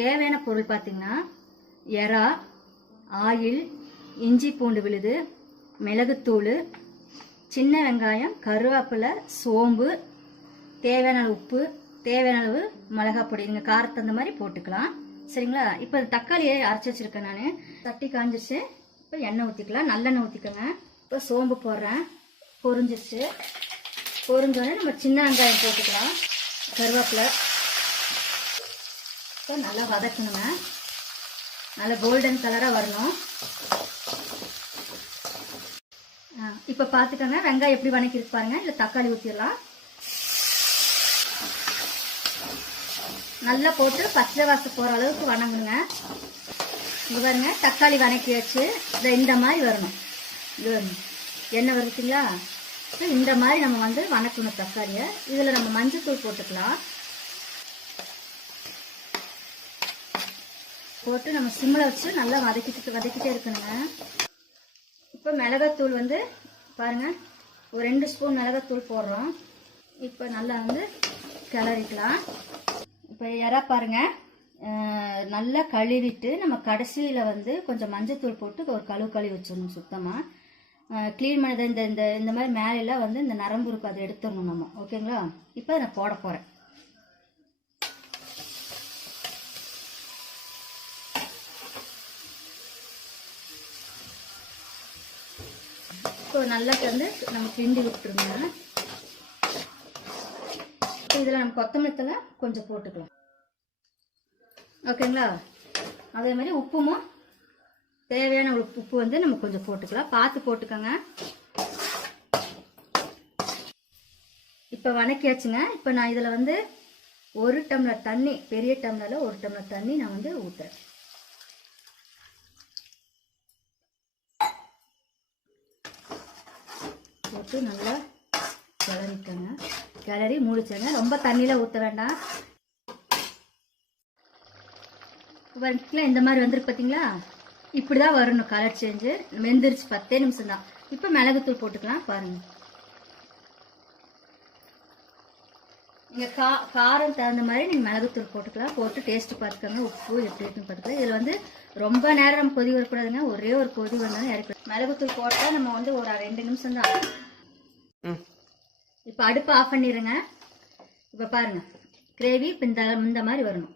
தேவையான பொருள் பார்த்தீங்கன்னா எறா ஆயில் இஞ்சி பூண்டு விழுது மிளகுத்தூள் சின்ன வெங்காயம் கருவேப்பிலை சோம்பு தேவையான உப்பு தேவையான அளவு மிளகாப்பொடி நீங்கள் காரத்தை அந்த மாதிரி போட்டுக்கலாம். சரிங்களா? இப்போ தக்காளியை அரைச்சி வச்சுருக்கேன் நான். தட்டி காஞ்சிருச்சு. இப்போ எண்ணெய் ஊற்றிக்கலாம் நல்லெண்ணெய் ஊற்றிக்கோங்க இப்போ சோம்பு போடுறேன். பொரிஞ்சிருச்சு. பொரிஞ்சோடனே நம்ம சின்ன வெங்காயம் போட்டுக்கலாம். கருவேப்பிலை. இப்போ நல்லா வதக்கணுங்க. நல்லா கோல்டன் கலராக வரணும். இப்போ பார்த்துக்கோங்க வெங்காயம் எப்படி வணக்கிருக்கு பாருங்க. இல்லை தக்காளி ஊற்றிடலாம் நல்லா போட்டு பச்சை வாசம் போகிற அளவுக்கு வணங்குங்க. இங்கே பாருங்க தக்காளி வதக்கி வச்சு இதை இந்த மாதிரி வரணும். இது வரணும் எண்ணெய் வருதுங்களா? இந்த மாதிரி நம்ம வந்து வணக்கணும் தக்காளியை. இதில் நம்ம மஞ்சத்தூள் போட்டுக்கலாம். போட்டு நம்ம சிம்மில் வச்சு நல்லா வதக்கிட்டு வதக்கிட்டே இருக்கணுங்க. இப்போ மிளகாத்தூள் வந்து பாருங்க ஒரு ரெண்டு ஸ்பூன் மிளகாத்தூள் போடுறோம். இப்போ நல்லா வந்து கிளறிக்கலாம். இப்போ இறா பாருங்க நல்லா கழுவிட்டு நம்ம கடைசியில் வந்து கொஞ்சம் மஞ்சத்தூள் போட்டு ஒரு கழுவு கழுவி வச்சிடணும் சுத்தமாக க்ளீன் பண்ணது இந்த இந்த இந்த மாதிரி மேலெல்லாம் வந்து இந்த நரம்பு இருக்கும் அதை எடுத்துடணும் நம்ம. ஓகேங்களா? இப்போ நான் போட போகிறேன் இப்போ நல்லா வந்து நம்ம கிண்டி விட்டுருங்க. இதில் நம்ம கொத்தமல்லி தழை கொஞ்சம் போட்டுக்கலாம். ஓகேங்களா? அதே மாதிரி உப்பும் தேவையான உப்பு உப்பு வந்து நம்ம கொஞ்சம் போட்டுக்கலாம். பார்த்து போட்டுக்கோங்க. இப்போ வணக்கியாச்சுங்க. இப்போ நான் இதில் வந்து ஒரு டம்ளர் தண்ணி பெரிய டம்ளரில் ஒரு டம்ளர் தண்ணி நான் வந்து ஊற்றுறேன் போட்டு நல்லா கிளறிக்கோங்க. கிளறி மூடிச்சேங்க ரொம்ப தண்ணியில் ஊற்ற வேண்டாம். வந்துச்சுல இந்த மாதிரி வந்துருக்கு பார்த்தீங்களா இப்படி தான் வரணும் கலர் சேஞ்சு வெந்துருச்சு பத்தே நிமிஷம் தான். இப்போ மிளகுத்தூள் போட்டுக்கலாம் பாருங்கள் நீங்கள் கா காரம் தகுந்த மாதிரி நீங்கள் மிளகுத்தூள் போட்டுக்கலாம். போட்டு டேஸ்ட் பார்த்துக்கோங்க. உப்பு எப்படி இருக்குன்னு பார்த்துக்கலாம். இதில் வந்து ரொம்ப நேரம் நம்ம கொதி வரக்கூடாதுங்க. ஒரே ஒரு கொதி வந்தாலும் இறக்கி மிளகுத்தூள் போட்டால் நம்ம வந்து ஒரு ரெண்டு நிமிஷம் தான். இப்போ அடுப்பு ஆஃப் பண்ணிடுங்க இப்போ பாருங்கள் கிரேவி இப்போ இந்த இந்த மாதிரி வரணும்.